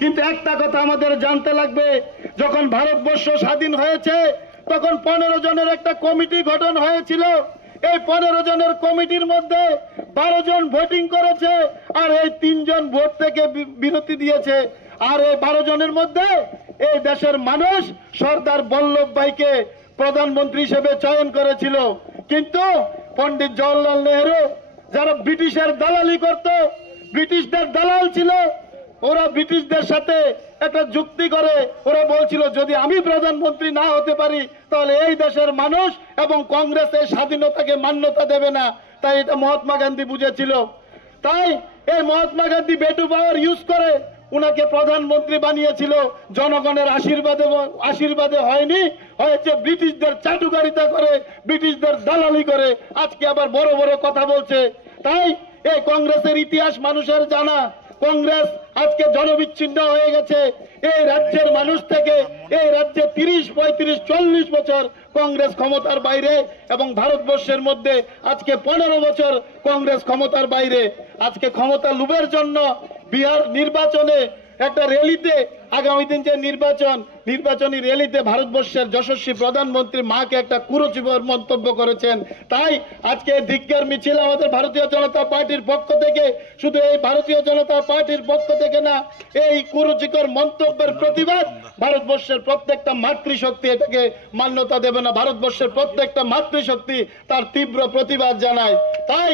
কিন্তু একটা কথা আমাদের জানতে লাগবে, যখন ভারতবর্ষ স্বাধীন হয়েছে তখন 15 জনের একটা কমিটি গঠন হয়েছিল। এই 15 জনের কমিটির মধ্যে 12 জন ভোটিং করেছে, আর এই 3 জন ভোট থেকে বিরতি দিয়েছে। আর এই 12 জনের মধ্যে এই দেশের মানুষ সর্দার বল্লভভাইকে প্রধানমন্ত্রী হিসেবে চয়ন করেছিল। কিন্তু পণ্ডিত জওহরলাল নেহেরু, যারা ব্রিটিশের দালালি করত, ব্রিটিশদের দালাল ছিল, ওরা ব্রিটিশদের সাথে একটা যুক্তি করে ওরা বলছিল, যদি আমি প্রধানমন্ত্রী না হতে পারি তাহলে এই দেশের মানুষ এবং কংগ্রেস এই স্বাধীনতাকে মান্যতা দেবে না। তাই এটা মহাত্মা গান্ধী বুঝেছিল। তাই এই মহাত্মা গান্ধী বেটু পাওয়ার ইউজ করে উনাকে প্রধানমন্ত্রী বানিয়েছিল। জনগণের আশীর্বাদে হয়নি, হয়েছে ব্রিটিশদের চাটুকারিতা করে, ব্রিটিশদের দালালি করে। আজকে আবার বড় বড় কথা বলছে। তাই এই কংগ্রেসের ইতিহাস মানুষের জানা। কংগ্রেস আজকে জনবিচ্ছিন্ন হয়ে গেছে। এই রাজ্যের মানুষ থেকে এই রাজ্যে 30, 35, 40 বছর কংগ্রেস ক্ষমতার বাইরে, এবং ভারতবর্ষের মধ্যে আজকে 15 বছর কংগ্রেস ক্ষমতার বাইরে। আজকে ক্ষমতা লোভের জন্য বিহার নির্বাচনে একটা র্যালিতে, আগামী দিন যে নির্বাচনী র্যালিতে ভারতবর্ষের যশস্বী প্রধানমন্ত্রী মাকে একটা কুরুচিকর মন্তব্য করেছেন। তাই আজকে ধিক্কার মিছিল আমাদের ভারতীয় জনতা পার্টির পক্ষ থেকে, শুধু এই ভারতীয় জনতা পার্টির পক্ষ থেকে না, এই কুরুচিকর মন্তব্যের প্রতিবাদ ভারতবর্ষের প্রত্যেকটা মাতৃশক্তি এটাকে মান্যতা দেবে না। ভারতবর্ষের প্রত্যেকটা মাতৃশক্তি তার তীব্র প্রতিবাদ জানায়। তাই